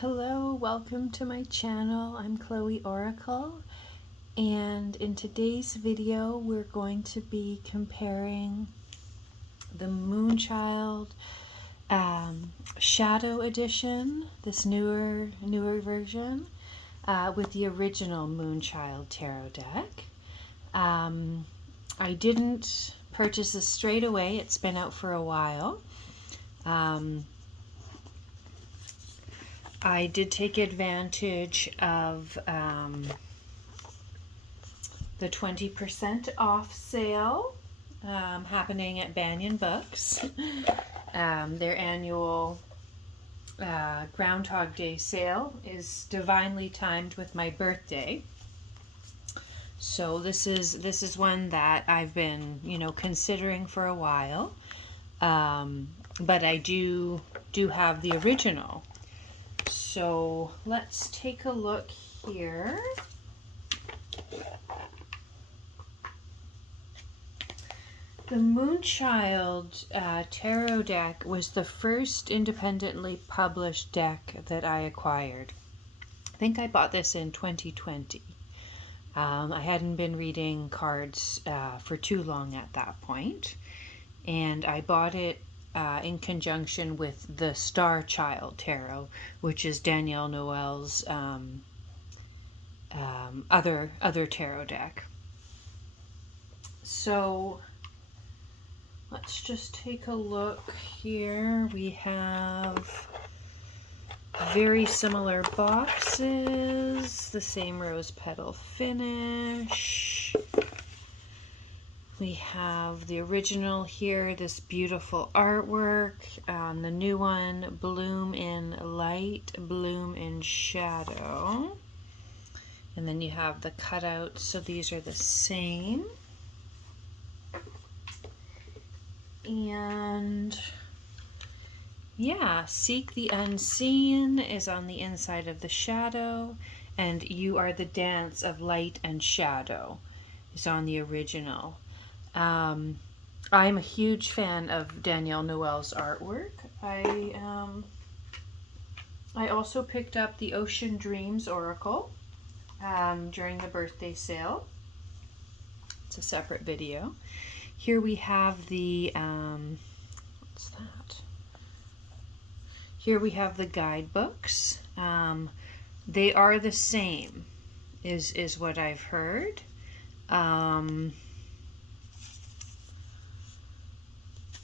Hello, welcome to my channel. I'm Chloe Oracle, and in today's video we're going to be comparing the Moonchild Shadow Edition, this newer version, with the original Moonchild Tarot deck. I didn't purchase this straight away. It's been out for a while. I did take advantage of the 20% off sale happening at Banyan Books. Their annual Groundhog Day sale is divinely timed with my birthday. So this is one that I've been, considering for a while. But I do have the original. So let's take a look here. The Moonchild Tarot deck was the first independently published deck that I acquired. I think I bought this in 2020. I hadn't been reading cards for too long at that point, and I bought it in conjunction with the Star Child Tarot, which is Danielle Noel's other tarot deck. So let's just take a look here. We have very similar boxes, the same rose petal finish. We have the original here, this beautiful artwork. The new one, bloom in light, bloom in shadow. And then you have the cutouts, so these are the same. And yeah, Seek the Unseen is on the inside of the shadow, and You Are the Dance of Light and Shadow is on the original. I'm a huge fan of Danielle Noel's artwork. I also picked up the Ocean Dreams Oracle during the birthday sale. It's a separate video. Here we have the what's that? Here we have the guidebooks. They are the same, is what I've heard.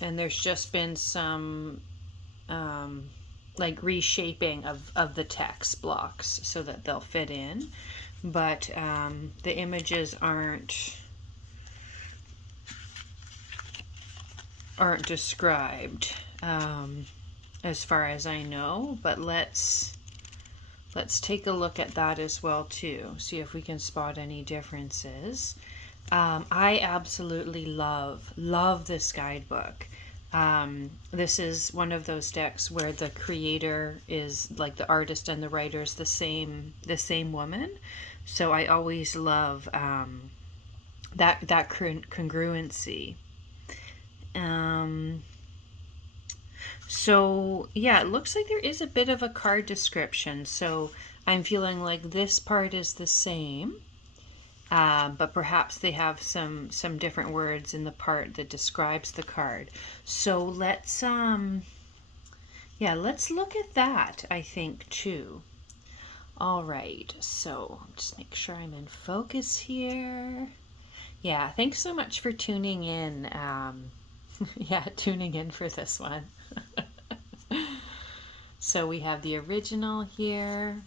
And there's just been some like reshaping of the text blocks so that they'll fit in, but the images aren't described as far as I know. But let's take a look at that as well too, see if we can spot any differences. I absolutely love this guidebook. This is one of those decks where the creator is, like, the artist and the writer is the same woman. So I always love that congruency. So yeah, it looks like there is a bit of a card description. So I'm feeling like this part is the same. But perhaps they have some different words in the part that describes the card. So let's look at that, I think, too. All right, so just make sure I'm in focus here. Yeah, thanks so much for tuning in. Tuning in for this one. So we have the original here.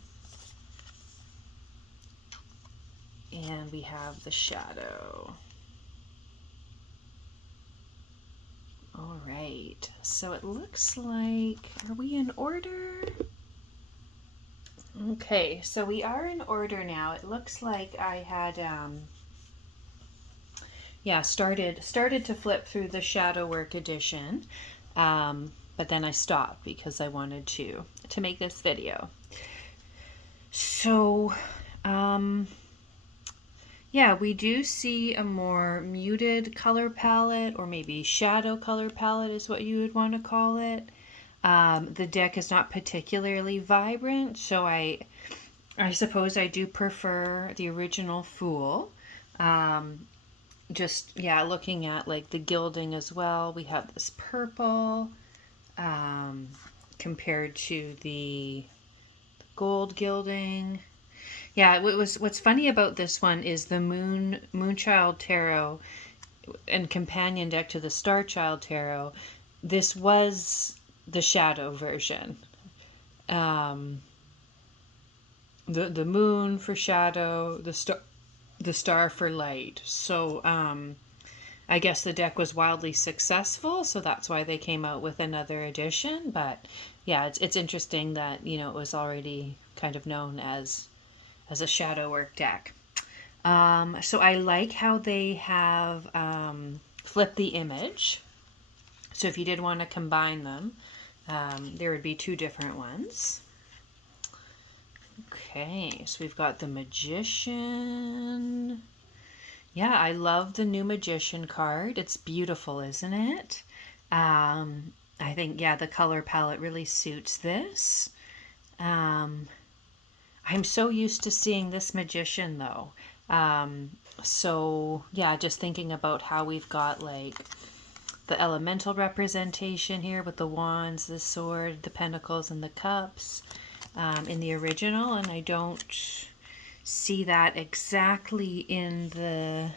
And we have the shadow. All right, so it looks like, are we in order? Okay, so we are in order now. It looks like I had started to flip through the Shadow Work edition, but then I stopped because I wanted to make this video. So yeah, we do see a more muted color palette, or maybe shadow color palette is what you would want to call it. The deck is not particularly vibrant, so I suppose I do prefer the original Fool. Just, yeah, looking at like the gilding as well, we have this purple compared to the gold gilding. Yeah, what's funny about this one is the Moonchild Tarot and companion deck to the Starchild Tarot. This was the shadow version. Um, the moon for shadow, the star for light. So I guess the deck was wildly successful, so that's why they came out with another edition. But yeah, it's interesting that, you know, it was already kind of known as a shadow work deck. So I like how they have flipped the image. So if you did want to combine them, there would be two different ones. Okay, so we've got the Magician. Yeah, I love the new Magician card. It's beautiful, isn't it? I think, yeah, the color palette really suits this. I'm so used to seeing this Magician, though. So, yeah, just thinking about how we've got, like, the elemental representation here with the wands, the sword, the pentacles, and the cups in the original, and I don't see that exactly in the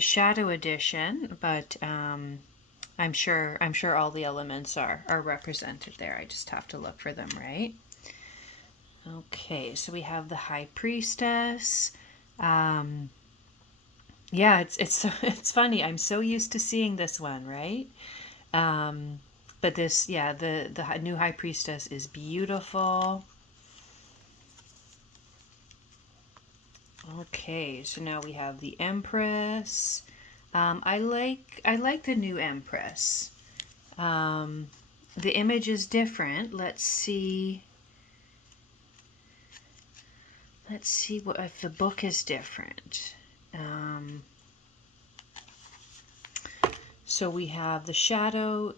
shadow edition, but I'm sure all the elements are represented there. I just have to look for them, right? Okay, so we have the High Priestess. Yeah, it's funny. I'm so used to seeing this one, right? But this, yeah, the new High Priestess is beautiful. Okay, so now we have the Empress. I like the new Empress. The image is different. Let's see what if the book is different. So we have the shadow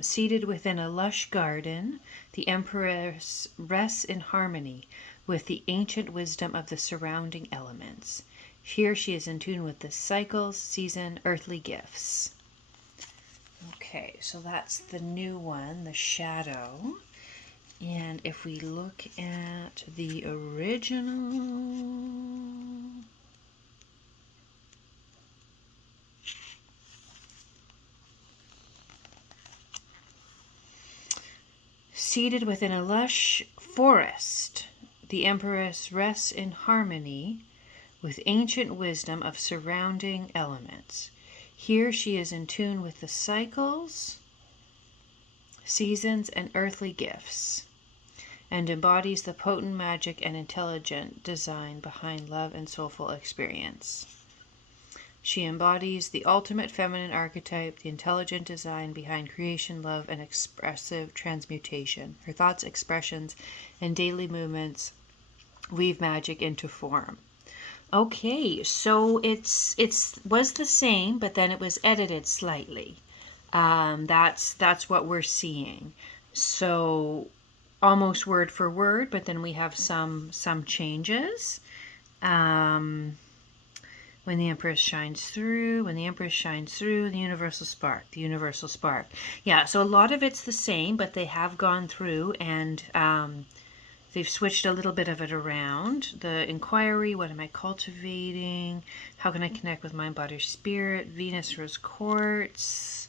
seated within a lush garden. The Empress rests in harmony with the ancient wisdom of the surrounding elements. Here she is in tune with the cycles, season, earthly gifts. Okay, so that's the new one, the shadow. And if we look at the original, seated within a lush forest, the Empress rests in harmony with ancient wisdom of surrounding elements. Here she is in tune with the cycles, seasons, and earthly gifts, and embodies the potent magic and intelligent design behind love and soulful experience. She embodies the ultimate feminine archetype, the intelligent design behind creation, love, and expressive transmutation. Her thoughts, expressions, and daily movements weave magic into form. Okay, so it's was the same, but then it was edited slightly. That's what we're seeing. So almost word for word, but then we have some changes. When the Empress shines through, the universal spark. Yeah, so a lot of it's the same, but they have gone through and they've switched a little bit of it around. The inquiry, what am I cultivating? How can I connect with mind, body, spirit? Venus, rose quartz.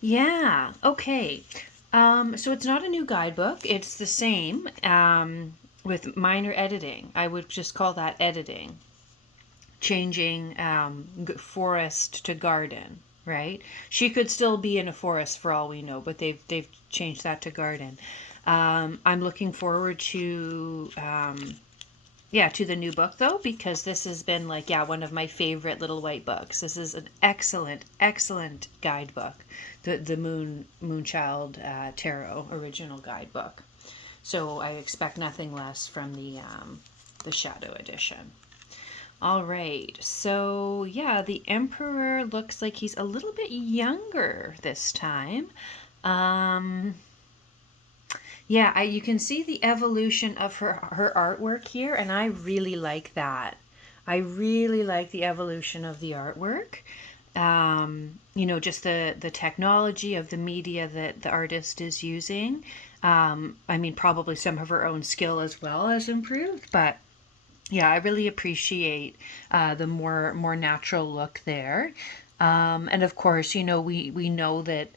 Yeah, okay. So it's not a new guidebook. It's the same with minor editing. I would just call that editing. Changing forest to garden, right? She could still be in a forest for all we know, but they've changed that to garden. I'm looking forward to the new book though, because this has been like, one of my favorite little white books. This is an excellent guidebook, the Moonchild Tarot original guidebook. So I expect nothing less from the Shadow edition. All right, so yeah, the Emperor looks like he's a little bit younger this time. Um, yeah, you can see the evolution of her artwork here, and I really like that. I really like the evolution of the artwork. You know, just the technology of the media that the artist is using. I mean, probably some of her own skill as well has improved, but yeah, I really appreciate the more natural look there. And of course, you know, we know that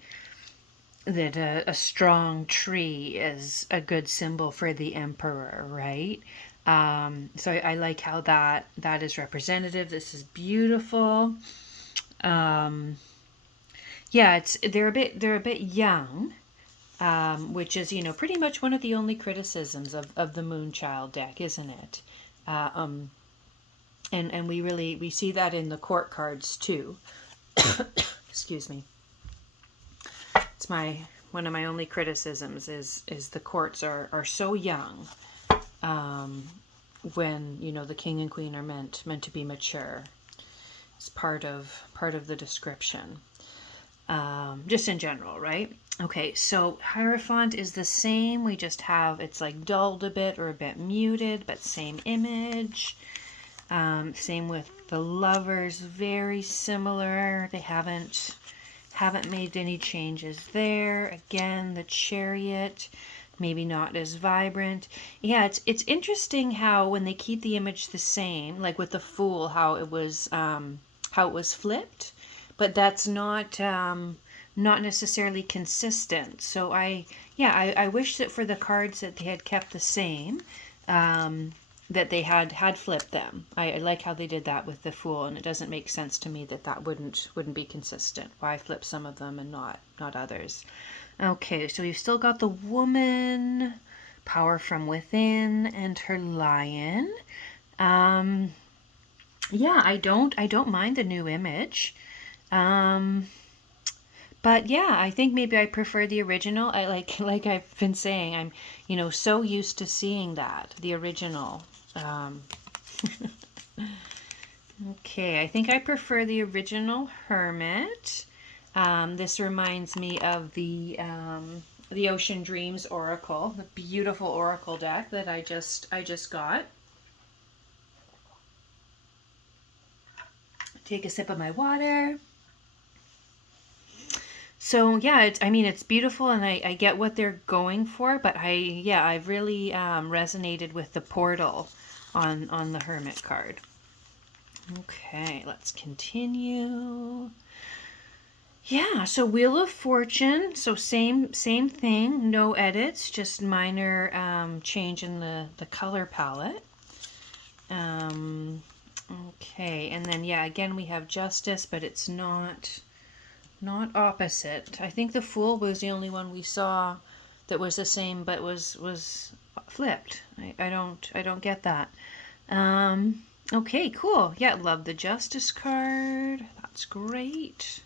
a strong tree is a good symbol for the emperor, right? So I like how that is representative. This is beautiful. Um, yeah, it's they're a bit young, which is, you know, pretty much one of the only criticisms of the Moonchild deck, isn't it? Uh, um, and we see that in the court cards too. Excuse me. It's my one of my only criticisms is the courts are so young, um, when, you know, the king and queen are meant to be mature. It's part of the description. Just in general, right? Okay, so Hierophant is the same. We just have, it's like dulled a bit or a bit muted, but same image. Same with the Lovers, very similar. They haven't made any changes there. Again, the Chariot, maybe not as vibrant. Yeah, it's interesting how when they keep the image the same, like with the Fool, how it was flipped, but that's not necessarily consistent. So I wish that for the cards that they had kept the same, that they had flipped them. I like how they did that with the Fool, and it doesn't make sense to me that wouldn't be consistent. Why flip some of them and not others? Okay, so you've still got the Woman, Power from Within, and her Lion. Yeah, I don't mind the new image. Um, but yeah, I think maybe I prefer the original. I like I've been saying, I'm, you know, so used to seeing the original. Um, okay, I think I prefer the original Hermit. This reminds me of the Ocean Dreams Oracle, the beautiful Oracle deck that I just got. Take a sip of my water. So yeah, I mean, it's beautiful, and I get what they're going for, but I've really resonated with the portal on the Hermit card. Okay, let's continue. Yeah, so Wheel of Fortune, so same thing, no edits, just minor change in the color palette. Okay, and then yeah, again we have Justice, but it's not opposite. I think the Fool was the only one we saw that was the same, but was flipped. I don't get that. Okay, cool. Yeah, love the Justice card. That's great.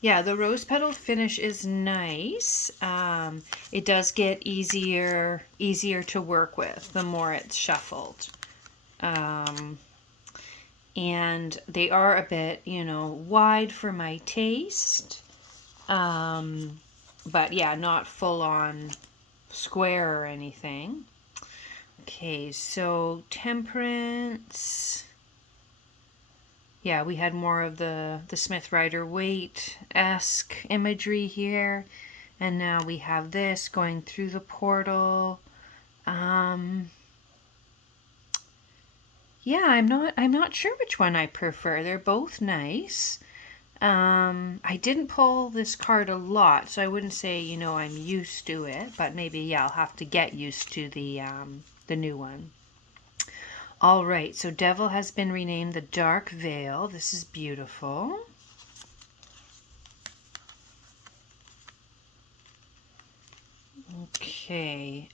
Yeah, the rose petal finish is nice. It does get easier to work with the more it's shuffled. And they are a bit, you know, wide for my taste. But yeah, not full on square or anything. Okay, so Temperance. Yeah, we had more of the Smith Rider-Waite-esque imagery here. And now we have this going through the portal. Yeah, I'm not sure which one I prefer. They're both nice. I didn't pull this card a lot, so I wouldn't say, you know, I'm used to it, but maybe, yeah, I'll have to get used to the new one. All right, so Devil has been renamed the Dark Veil. This is beautiful. Okay.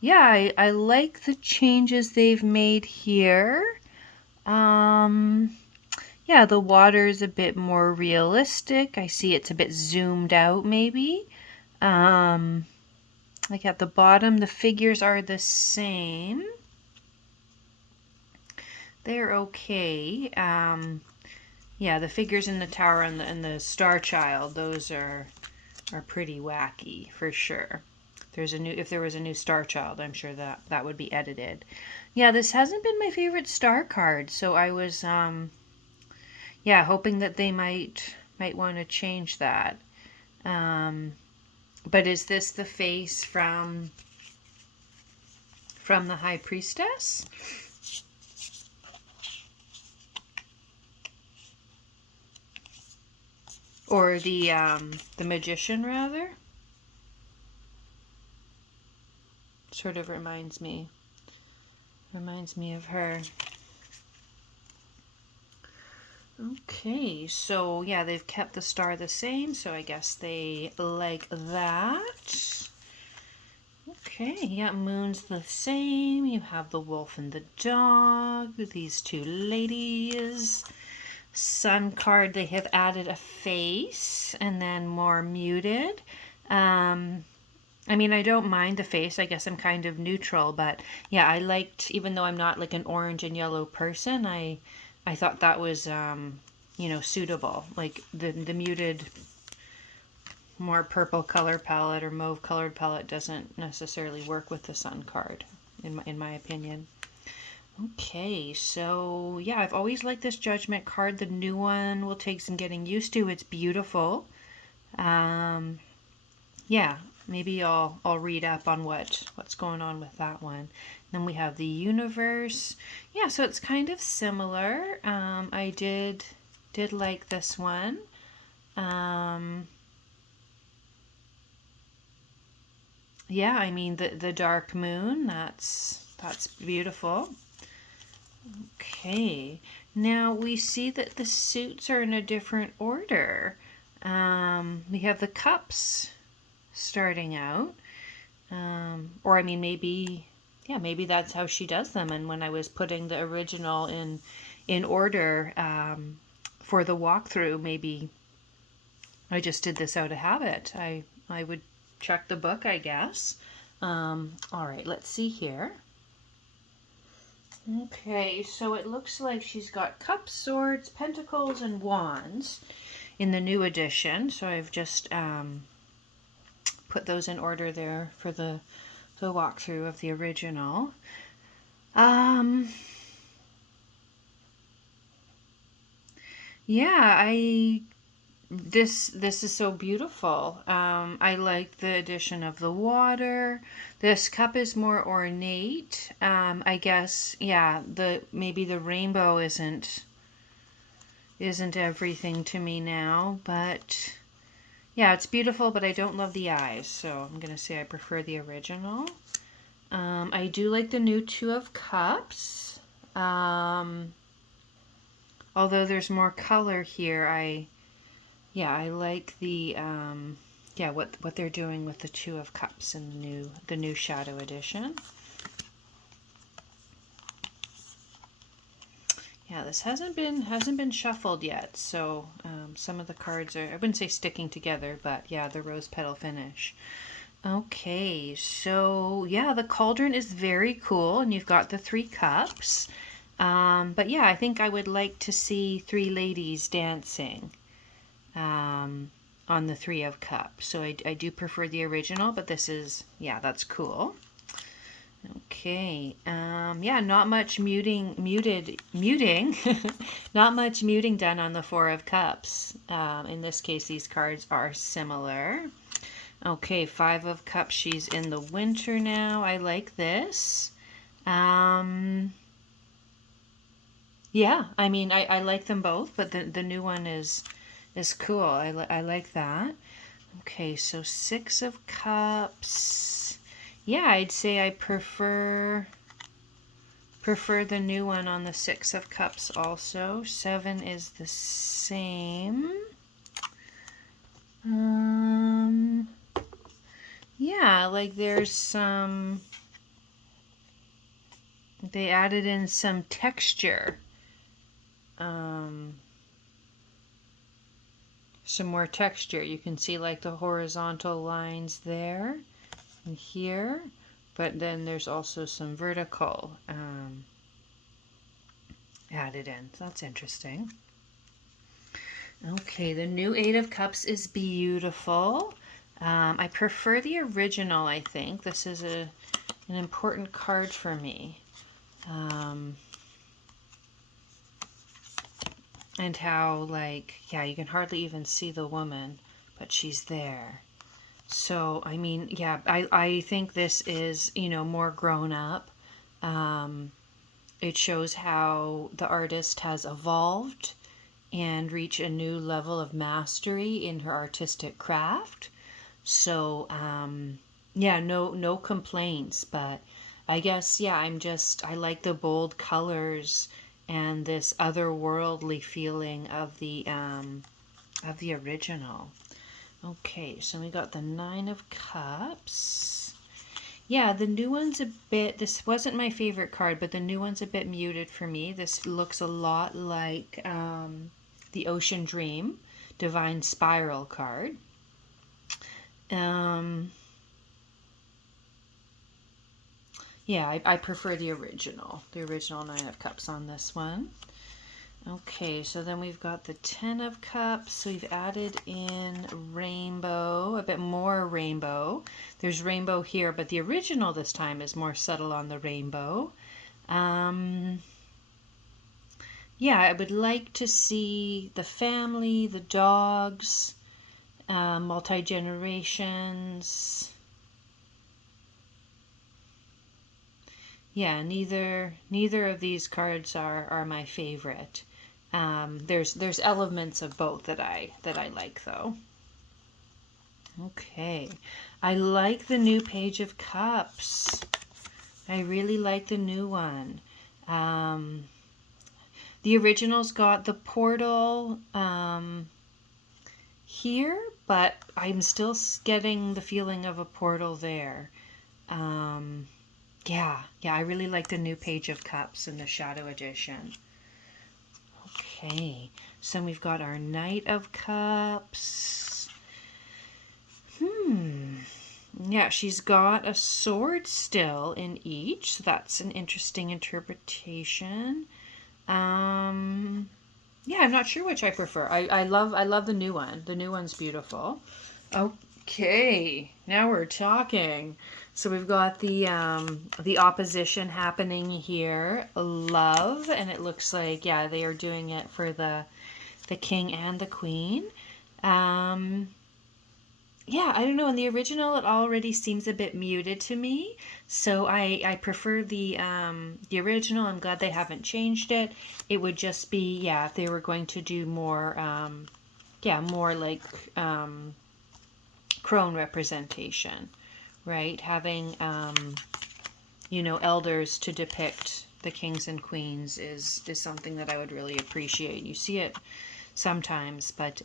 Yeah, I like the changes they've made here. Yeah, the water is a bit more realistic. I see it's a bit zoomed out, maybe. Um, Like at the bottom, the figures are the same. They're okay. Yeah, the figures in the tower and the Star Child, those are pretty wacky for sure. If there was a new Star Child, I'm sure that would be edited. Yeah, this hasn't been my favorite star card, so I was yeah, hoping that they might want to change that. But is this the face from the High Priestess? Or the Magician, rather? Sort of reminds me of her. Okay, so yeah, they've kept the star the same, so I guess they like that. Okay, yeah, moon's the same. You have the wolf and the dog, these two ladies. Sun card, they have added a face and then more muted. I mean, I don't mind the face. I guess I'm kind of neutral, but yeah, I liked, even though I'm not like an orange and yellow person, I thought that was you know, suitable. Like the muted, more purple color palette or mauve colored palette doesn't necessarily work with the sun card, in my opinion. Okay, so yeah, I've always liked this Judgment card. The new one will take some getting used to. It's beautiful. Yeah, maybe I'll read up on what's going on with that one. Then we have the Universe. Yeah, so it's kind of similar. I did like this one. Yeah, I mean the Dark Moon. That's beautiful. Okay, now we see that the suits are in a different order. We have the cups starting out. Or I mean, maybe, yeah, maybe that's how she does them. And when I was putting the original in order for the walkthrough, maybe I just did this out of habit. I would check the book, I guess. All right, let's see here. Okay, so it looks like she's got cups, swords, pentacles, and wands in the new edition. So I've just put those in order there for the walkthrough of the original. Yeah, this is so beautiful. I like the addition of the water. This cup is more ornate. I guess, yeah, maybe the rainbow isn't everything to me now, but yeah, it's beautiful, but I don't love the eyes, so I'm gonna say I prefer the original. I do like the new Two of Cups. Although there's more color here, I like the yeah, what they're doing with the Two of Cups in the new Shadow edition. Yeah, this hasn't been shuffled yet, so some of the cards are, I wouldn't say sticking together, but yeah, the rose petal finish. Okay, so yeah, the cauldron is very cool, and you've got the 3 cups. But yeah, I think I would like to see 3 ladies dancing on the 3 of Cups. So I do prefer the original, but this is, yeah, that's cool. Okay, yeah, not much muting, not much muting done on the 4 of Cups. In this case, these cards are similar. Okay, 5 of Cups, she's in the winter now. I like this. Yeah, I mean, I like them both, but the new one is cool. I like that. Okay, so 6 of Cups. Yeah, I'd say I prefer the new one on the 6 of Cups also. 7 is the same. Yeah, like there's some, they added in some texture. Some more texture. You can see like the horizontal lines there. in here, but then there's also some vertical added in. So that's interesting. Okay, the new Eight of Cups is beautiful. I prefer the original, I think. This is an important card for me. And how, like, yeah, you can hardly even see the woman, but she's there. So, I mean, yeah, I think this is, you know, more grown up. It shows how the artist has evolved and reached a new level of mastery in her artistic craft. So, yeah, no complaints, but I guess, yeah, I like the bold colors and this otherworldly feeling of the original. Okay, so we got the Nine of Cups. Yeah, the new one's a bit, this wasn't my favorite card, but the new one's a bit muted for me. This looks a lot like the Ocean Dream Divine Spiral card. Yeah, I prefer the original Nine of Cups on this one. Okay, so then we've got the Ten of Cups. So we've added in rainbow, a bit more rainbow. There's rainbow here, but the original this time is more subtle on the rainbow. Yeah, I would like to see the family, the dogs, multi-generations. Yeah, neither of these cards are my favorite. There's elements of both that I like though. Okay, I like the new Page of Cups. I really like the new one. The original's got the portal here, but I'm still getting the feeling of a portal there. Yeah, I really like the new Page of Cups in the Shadow Edition. Okay, so we've got our Knight of Cups. Yeah, she's got a sword still in each, so that's an interesting interpretation. Yeah, I'm not sure which I prefer. I love the new one. The new one's beautiful. Okay, now we're talking. So we've got the opposition happening here, love, and it looks like, yeah, they are doing it for the king and the queen. Yeah, I don't know. In the original, it already seems a bit muted to me, so I prefer the original. I'm glad they haven't changed it. It would just be, yeah, if they were going to do more, yeah, more like crone representation, right? Having, you know, elders to depict the kings and queens is something that I would really appreciate. You see it sometimes, but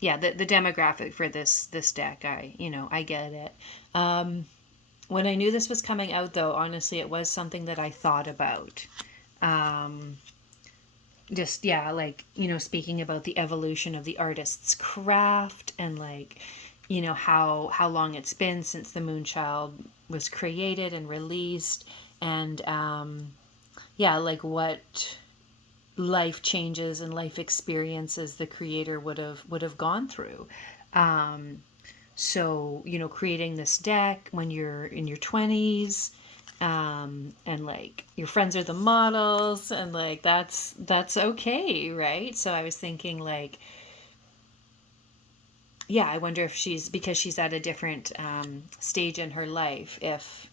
yeah, the demographic for this deck, I get it. When I knew this was coming out, though, honestly, it was something that I thought about. Just, yeah, like, you know, speaking about the evolution of the artist's craft and, like, you know, how long it's been since the Moonchild was created and released, and yeah, like what life changes and life experiences the creator would have gone through. So, you know, creating this deck when you're in your 20s, and like your friends are the models, and like that's okay, right? So I was thinking, like, yeah, I wonder if because she's at a different stage in her life, if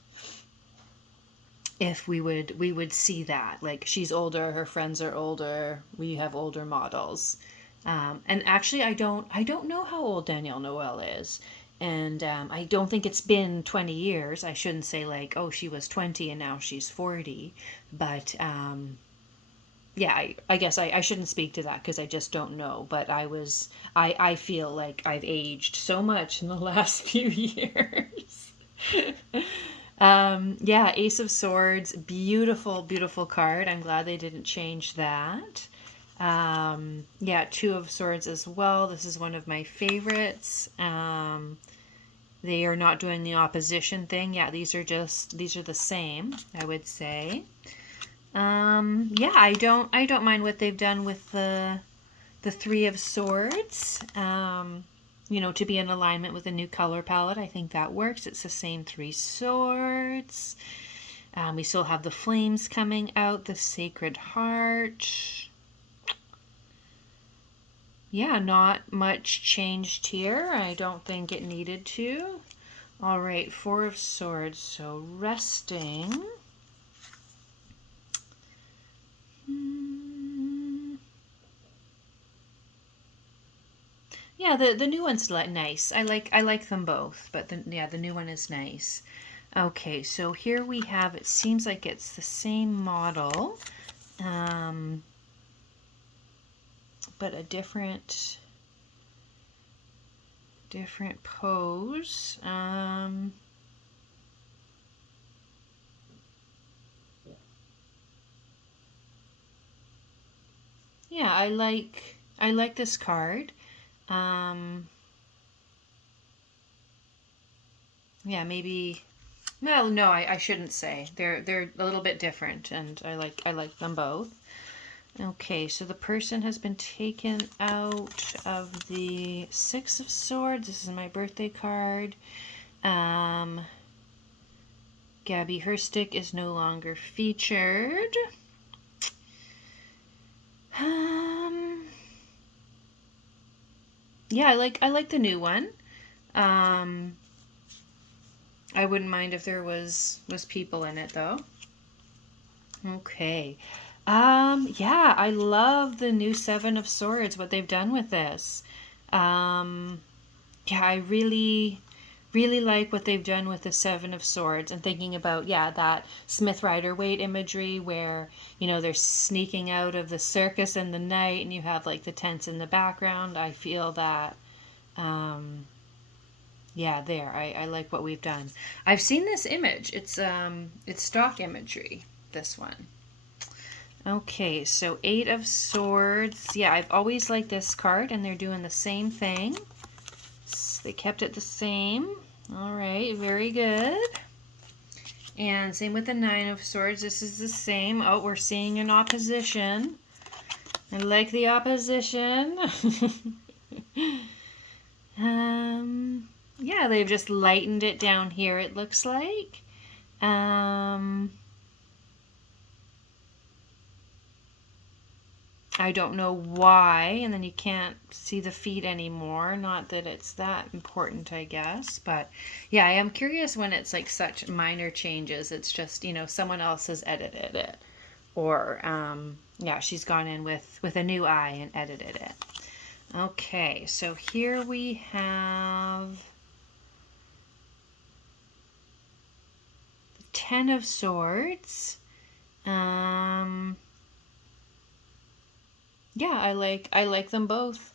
we would see that, like, she's older, her friends are older, we have older models. And actually, I don't know how old Danielle Noel is, and I don't think it's been 20 years. I shouldn't say, like, oh, she was 20 and now she's 40, but yeah, I guess I shouldn't speak to that because I just don't know. But I feel like I've aged so much in the last few years. Yeah, Ace of Swords, beautiful, beautiful card. I'm glad they didn't change that. Yeah, Two of Swords as well. This is one of my favorites. They are not doing the opposition thing. Yeah, these are the same, I would say. Yeah, I don't mind what they've done with the Three of Swords. You know, to be in alignment with a new color palette. I think that works. It's the same three swords. We still have the flames coming out, the Sacred Heart. Yeah, not much changed here. I don't think it needed to. All right, Four of Swords. So resting. Yeah, the new one's nice. I like them both, but the new one is nice. Okay, so here we have, it seems like it's the same model, but a different pose. Yeah, I like this card. Yeah, maybe. Well, no, I shouldn't say. They're a little bit different, and I like them both. Okay, so the person has been taken out of the Six of Swords. This is my birthday card. Gabby Herstick is no longer featured. Yeah, I like the new one. I wouldn't mind if there was people in it though. Okay. Yeah, I love the new Seven of Swords, what they've done with this. Yeah, I really like what they've done with the Seven of Swords, and thinking about, yeah, that Smith Rider-Waite imagery where, you know, they're sneaking out of the circus in the night and you have like the tents in the background. I feel that, yeah, there. I like what we've done. I've seen this image. It's stock imagery, this one. Okay, so Eight of Swords. Yeah, I've always liked this card, and they're doing the same thing. They kept it the same. All right, very good. And same with the Nine of Swords. This is the same. Oh, we're seeing an opposition. I like the opposition. Yeah, they've just lightened it down here, it looks like. I don't know why, and then you can't see the feet anymore. Not that it's that important, I guess, but yeah, I am curious when it's like such minor changes. It's just, you know, someone else has edited it, or yeah, she's gone in with a new eye and edited it. Okay, so here we have the Ten of Swords. Yeah, I like them both.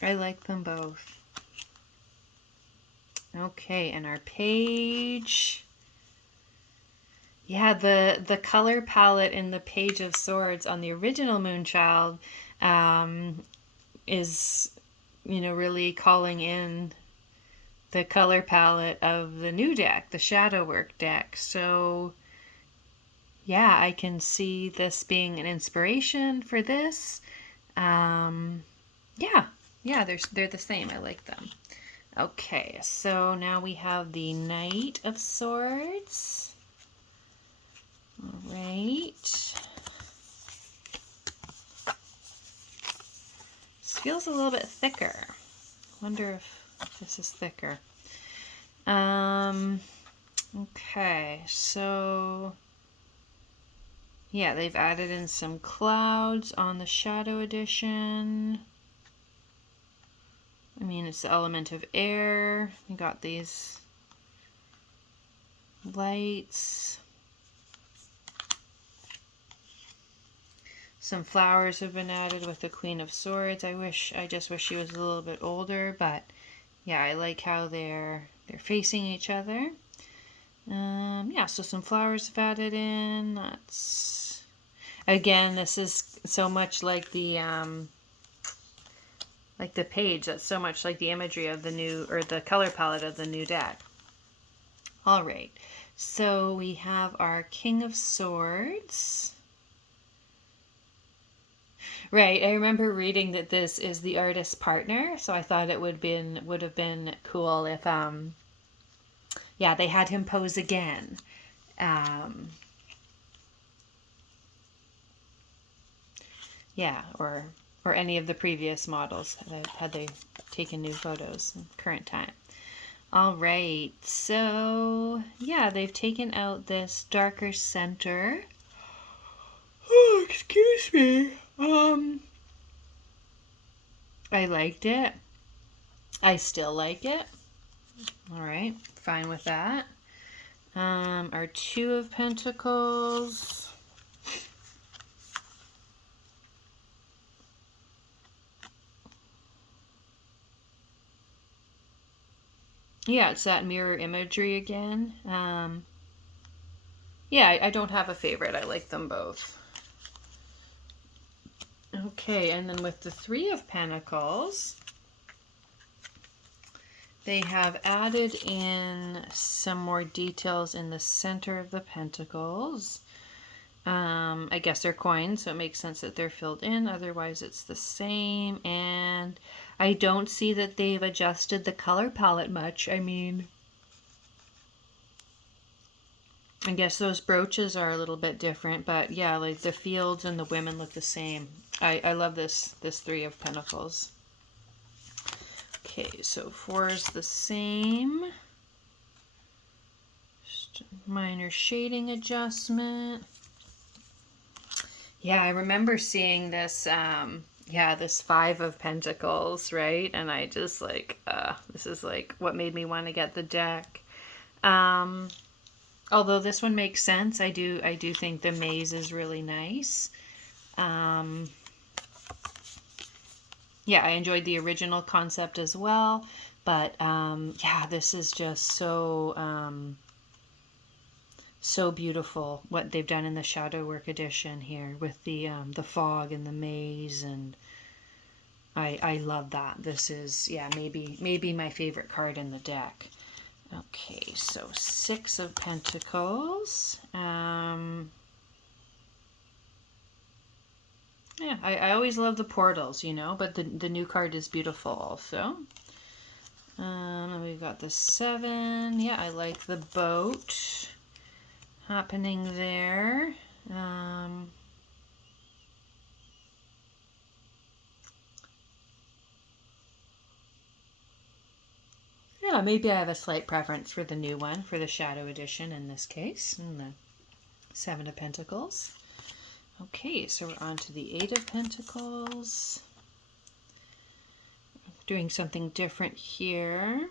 I like them both. Okay, and our page. Yeah, the color palette in the Page of Swords on the original Moonchild is, you know, really calling in the color palette of the new deck, the Shadow Work deck. So yeah, I can see this being an inspiration for this. Yeah, they're the same. I like them. Okay, so now we have the Knight of Swords. All right. This feels a little bit thicker. I wonder if this is thicker. Okay, so yeah, they've added in some clouds on the Shadow Edition. I mean, it's the element of air. You got these lights. Some flowers have been added with the Queen of Swords. I just wish she was a little bit older, but yeah, I like how they're facing each other. Yeah, so some flowers have added in. That's, again, this is so much like the like the page. That's so much like the imagery of the new, or the color palette of the new deck. All right, so we have our King of Swords. Right, I remember reading that this is the artist's partner, so I thought it would have been cool if yeah, they had him pose again. Yeah, or any of the previous models had they taken new photos in current time. All right, so yeah, they've taken out this darker center. Oh, excuse me. I liked it. I still like it. All right, fine with that. Our Two of Pentacles. Yeah, it's that mirror imagery again. Yeah, I don't have a favorite. I like them both. Okay, and then with the Three of Pentacles, they have added in some more details in the center of the pentacles. I guess they're coins, so it makes sense that they're filled in. Otherwise, it's the same. And I don't see that they've adjusted the color palette much. I mean, I guess those brooches are a little bit different, but yeah, like the fields and the women look the same. I love this Three of Pentacles. Okay, so 4 is the same. Just a minor shading adjustment. Yeah, I remember seeing this, yeah, this Five of Pentacles, right? And I just like, this is like what made me want to get the deck. Although this one makes sense, I do think the maze is really nice. Yeah, I enjoyed the original concept as well, but yeah, this is just so so beautiful what they've done in the Shadow Work edition here with the fog and the maze, and I love that. This is, yeah, maybe my favorite card in the deck. Okay, so Six of Pentacles. Yeah, I always love the portals, you know, but the new card is beautiful also. And we've got the 7. Yeah, I like the boat happening there. Yeah, maybe I have a slight preference for the new one, for the Shadow Edition in this case, and the 7 of Pentacles. Okay, so we're on to the 8 of Pentacles. Doing something different here.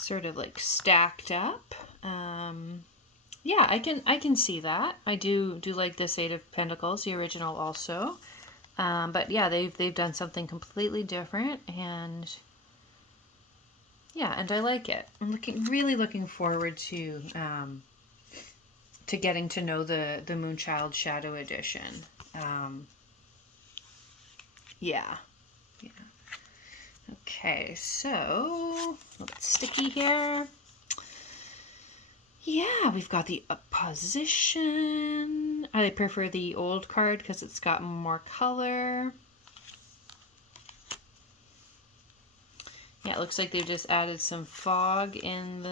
Sort of like stacked up. Yeah, I can see that. I do like this 8 of Pentacles, the original also. But yeah, they've done something completely different, and yeah, and I like it. I'm really looking forward to getting to know the Moonchild Shadow Edition. Yeah. Okay, so a little bit sticky here. Yeah, we've got the opposition. I prefer the old card because it's got more color. Yeah, it looks like they've just added some fog in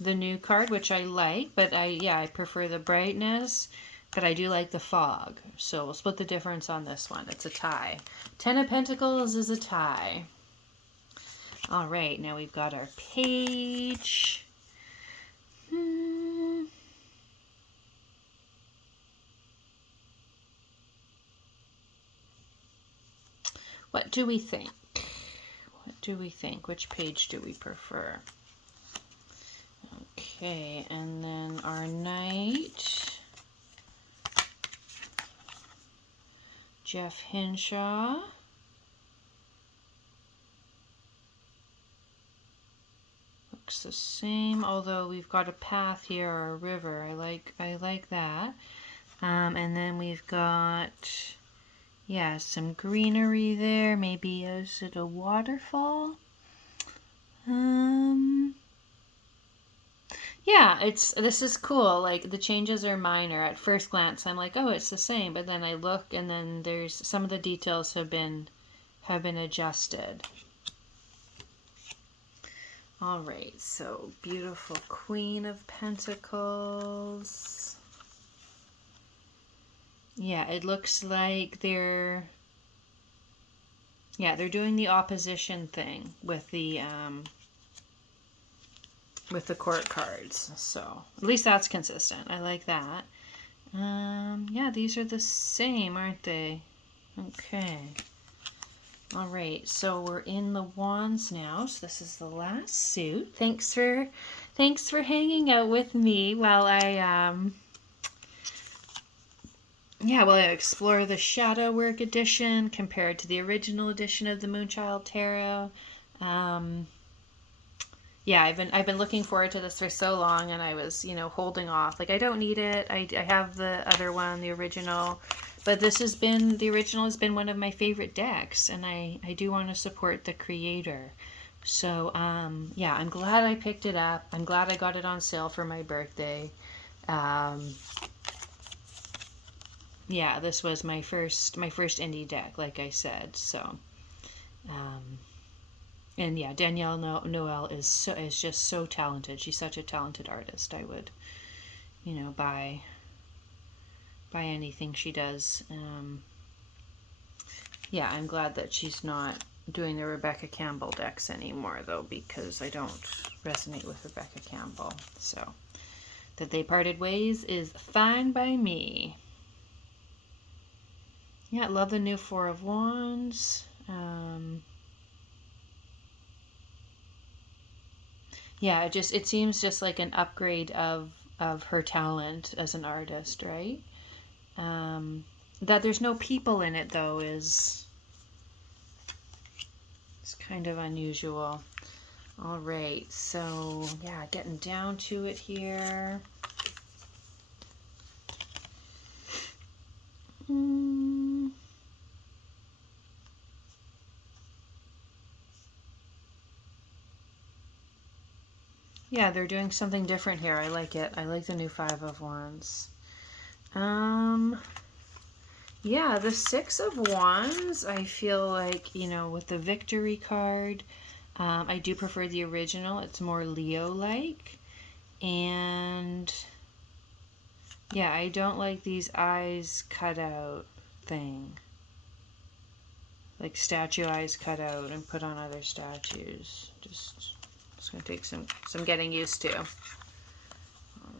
the new card, which I like, but I prefer the brightness, but I do like the fog. So we'll split the difference on this one. It's a tie. 10 of Pentacles is a tie. All right, now we've got our page. What do we think? What do we think? Which page do we prefer? Okay, and then our knight, Jeff Hinshaw. Looks the same, although we've got a path here or a river. I like that. And then we've got, yeah, some greenery there. Maybe is it a waterfall? Yeah, this is cool. Like the changes are minor. At first glance, I'm like, oh, it's the same. But then I look, and then there's some of the details have been adjusted. All right, so beautiful Queen of Pentacles. Yeah, it looks like they're doing the opposition thing with the court cards. So at least that's consistent. I like that. Yeah, these are the same, aren't they? Okay. All right, so we're in the wands now. So this is the last suit. Thanks for hanging out with me while I explore the Shadow Work edition compared to the original edition of the Moonchild Tarot. Yeah, I've been looking forward to this for so long, and I was, holding off. Like, I don't need it. I have the other one, the original, but the original has been one of my favorite decks, and I do want to support the creator. So, yeah, I'm glad I picked it up. I'm glad I got it on sale for my birthday. Yeah, this was my first indie deck, like I said. So, and yeah, Danielle Noel is just so talented. She's such a talented artist. I would, buy anything she does. Yeah, I'm glad that she's not doing the Rebecca Campbell decks anymore, though, because I don't resonate with Rebecca Campbell. So that they parted ways is fine by me. Yeah, I love the new Four of Wands. Yeah, it seems just like an upgrade of her talent as an artist, right? That there's no people in it, though, is it's kind of unusual. All right, so yeah, getting down to it here. Yeah, they're doing something different here. I like it. I like the new Five of Wands. Yeah, the Six of Wands, I feel like, with the Victory card, I do prefer the original. It's more Leo-like. And yeah, I don't like these eyes cut out thing. Like statue eyes cut out and put on other statues. It's going to take some getting used to. All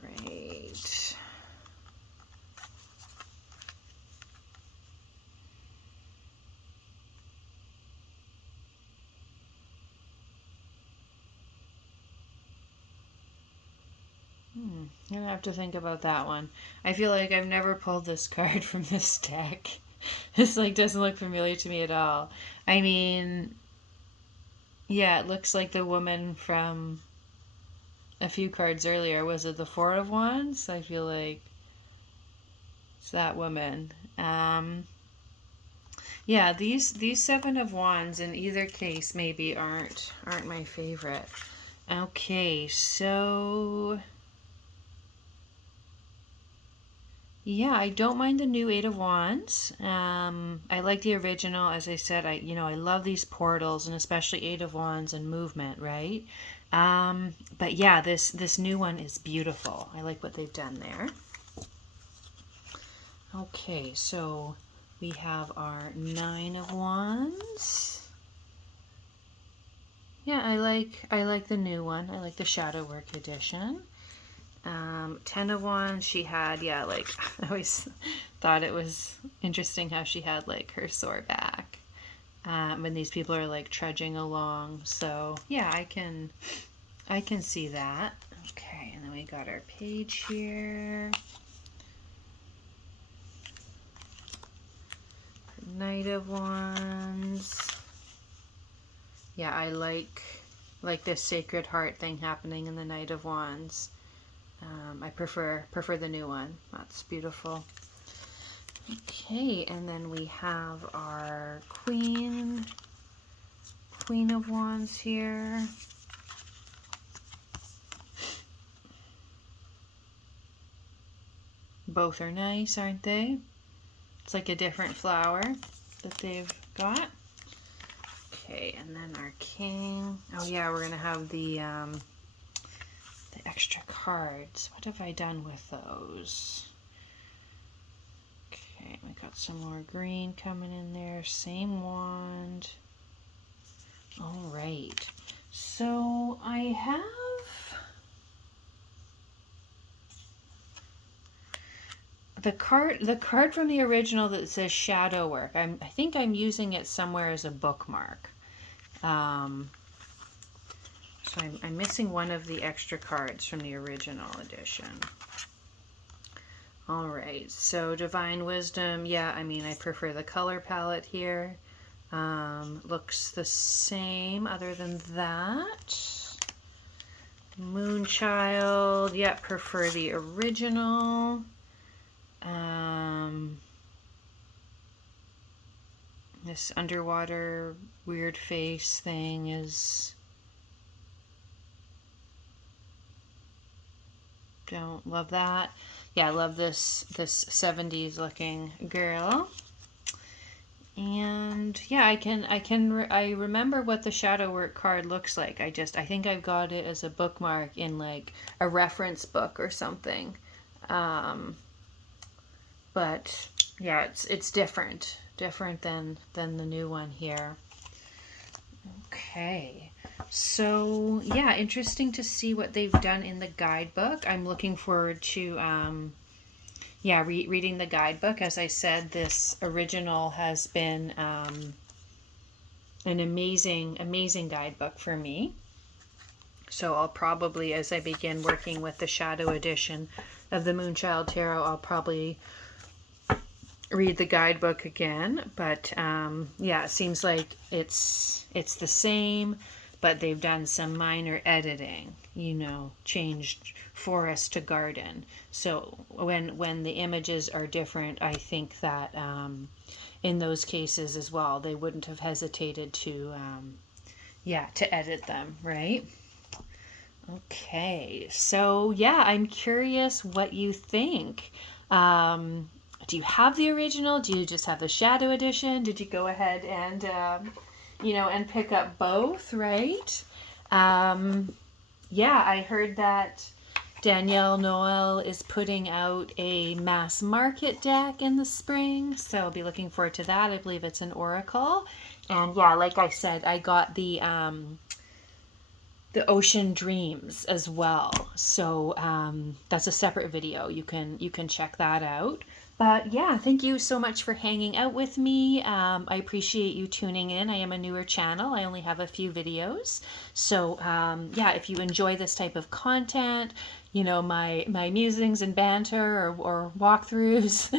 right. I'm going to have to think about that one. I feel like I've never pulled this card from this deck. This doesn't look familiar to me at all. I mean, yeah, it looks like the woman from a few cards earlier. Was it the Four of Wands? I feel like it's that woman. Yeah, these Seven of Wands in either case maybe aren't my favorite. Okay, so yeah, I don't mind the new Eight of Wands. I like the original. As I said, I love these portals, and especially Eight of Wands and movement, right? But yeah, this new one is beautiful. I like what they've done there. Okay, so we have our Nine of Wands. Yeah, I like the new one. I like the Shadow Work edition. 10 of Wands, she had, I always thought it was interesting how she had her sore back when these people are trudging along. So yeah, I can see that. Okay, and then we got our page here. Knight of Wands. Yeah, I like this Sacred Heart thing happening in the Knight of Wands. I prefer the new one. That's beautiful. Okay, and then we have our Queen of Wands here. Both are nice, aren't they? It's like a different flower that they've got. Okay, and then our King. Oh yeah, we're gonna have the extra cards. What have I done with those? Okay, we got some more green coming in there. Same wand. All right. So I have the card from the original that says shadow work. I think I'm using it somewhere as a bookmark. So I'm missing one of the extra cards from the original edition. All right, so Divine Wisdom, yeah, I mean, I prefer the color palette here. Looks the same other than that. Moonchild, yeah, prefer the original. This underwater weird face thing is... Don't love that. Yeah, I love this 70s looking girl. And yeah, I remember what the shadow work card looks like. I think I've got it as a bookmark in like a reference book or something. But yeah, it's different than the new one here. Okay, so yeah, interesting to see what they've done in the guidebook. I'm looking forward to reading the guidebook. As I said, this original has been an amazing guidebook for me. So I'll probably, as I begin working with the shadow edition of the Moonchild Tarot, I'll probably read the guidebook again. But yeah, it seems like it's the same, but they've done some minor editing, you know, changed forest to garden. So when the images are different, I think that in those cases as well, they wouldn't have hesitated to to edit them, right? Okay, so yeah, I'm curious what you think. Do you have the original? Do you just have the shadow edition? Did you go ahead and and pick up both, right? Yeah, I heard that Danielle Noel is putting out a mass market deck in the spring, so I'll be looking forward to that. I believe it's an oracle. And yeah, like I said, I got the Ocean Dreams as well. So that's a separate video. You can check that out. But yeah, thank you so much for hanging out with me. I appreciate you tuning in. I am a newer channel. I only have a few videos. So yeah, if you enjoy this type of content, you know, my musings and banter or walkthroughs,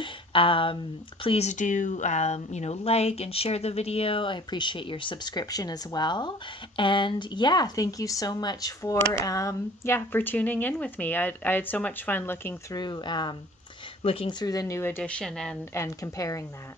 please do, like and share the video. I appreciate your subscription as well. And yeah, thank you so much for tuning in with me. I had so much fun looking through the new edition and comparing that.